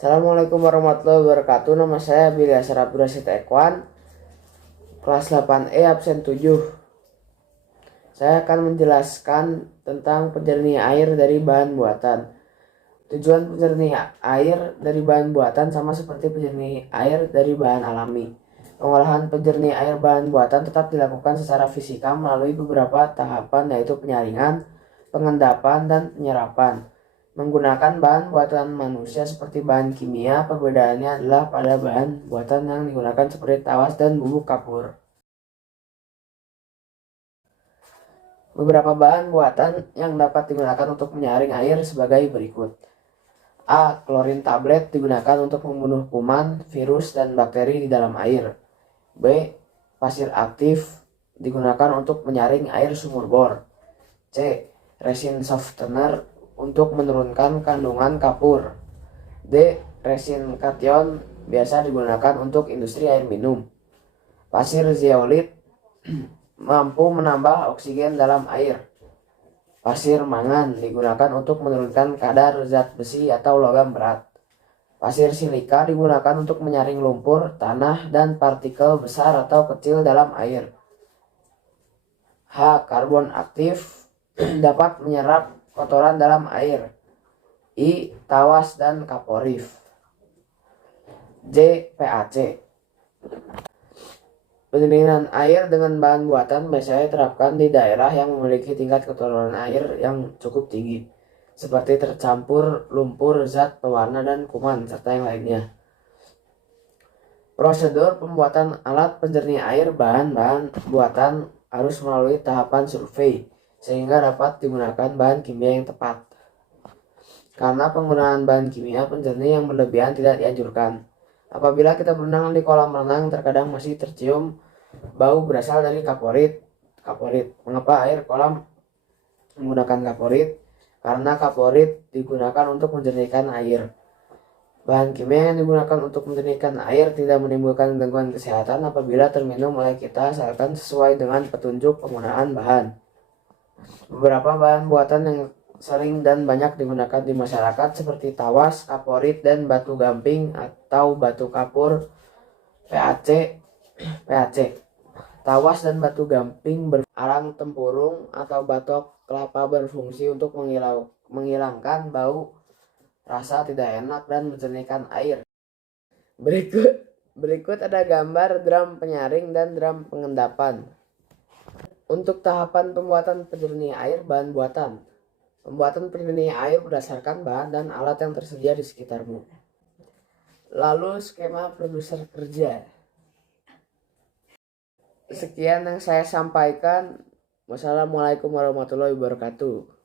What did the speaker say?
Assalamualaikum warahmatullahi wabarakatuh. Nama saya Billy Asar Abdurrashid Ekwan, kelas 8E absen 7. Saya akan menjelaskan tentang penjernih air dari bahan buatan. Tujuan penjernih air dari bahan buatan sama seperti penjernih air dari bahan alami. Pengolahan penjernih air bahan buatan tetap dilakukan secara fisika melalui beberapa tahapan, yaitu penyaringan, pengendapan, dan penyerapan. Menggunakan bahan buatan manusia seperti bahan kimia, perbedaannya adalah pada bahan buatan yang digunakan seperti tawas dan bubuk kapur. Beberapa bahan buatan yang dapat digunakan untuk menyaring air sebagai berikut. A. Klorin tablet digunakan untuk membunuh kuman, virus, dan bakteri di dalam air. B. Pasir aktif digunakan untuk menyaring air sumur bor. C. Resin softener untuk menurunkan kandungan kapur. D. Resin kation biasa digunakan untuk industri air minum. Pasir zeolit mampu menambah oksigen dalam air. Pasir mangan digunakan untuk menurunkan kadar zat besi atau logam berat. Pasir silika digunakan untuk menyaring lumpur, tanah, dan partikel besar atau kecil dalam air. H. Karbon aktif dapat menyerap kotoran dalam air. I. Tawas dan kaporif. J. PAC. Pendinginan air dengan bahan buatan biasanya diterapkan di daerah yang memiliki tingkat kotoran air yang cukup tinggi, seperti tercampur lumpur, zat pewarna, dan kuman, serta yang lainnya. Prosedur pembuatan alat penjernih air bahan-bahan buatan harus melalui tahapan survei, sehingga dapat digunakan bahan kimia yang tepat. Karena penggunaan bahan kimia penjernih yang berlebihan tidak dianjurkan. Apabila kita berenang di kolam renang, terkadang masih tercium bau berasal dari kaporit. Mengapa air kolam menggunakan kaporit? Karena kaporit digunakan untuk menjernihkan air. Bahan kimia yang digunakan untuk menjernihkan air tidak menimbulkan gangguan kesehatan apabila terminum oleh kita, asalkan sesuai dengan petunjuk penggunaan bahan. Beberapa bahan buatan yang sering dan banyak digunakan di masyarakat seperti tawas, kaporit, dan batu gamping atau batu kapur PAC. Tawas dan batu gamping arang tempurung atau batok kelapa berfungsi untuk menghilangkan bau, rasa tidak enak, dan menjernihkan air. Berikut ada gambar drum penyaring dan drum pengendapan. Untuk tahapan pembuatan penjernih air bahan buatan. Pembuatan penjernih air berdasarkan bahan dan alat yang tersedia di sekitarmu. Lalu skema produser kerja. Sekian yang saya sampaikan. Wassalamualaikum warahmatullahi wabarakatuh.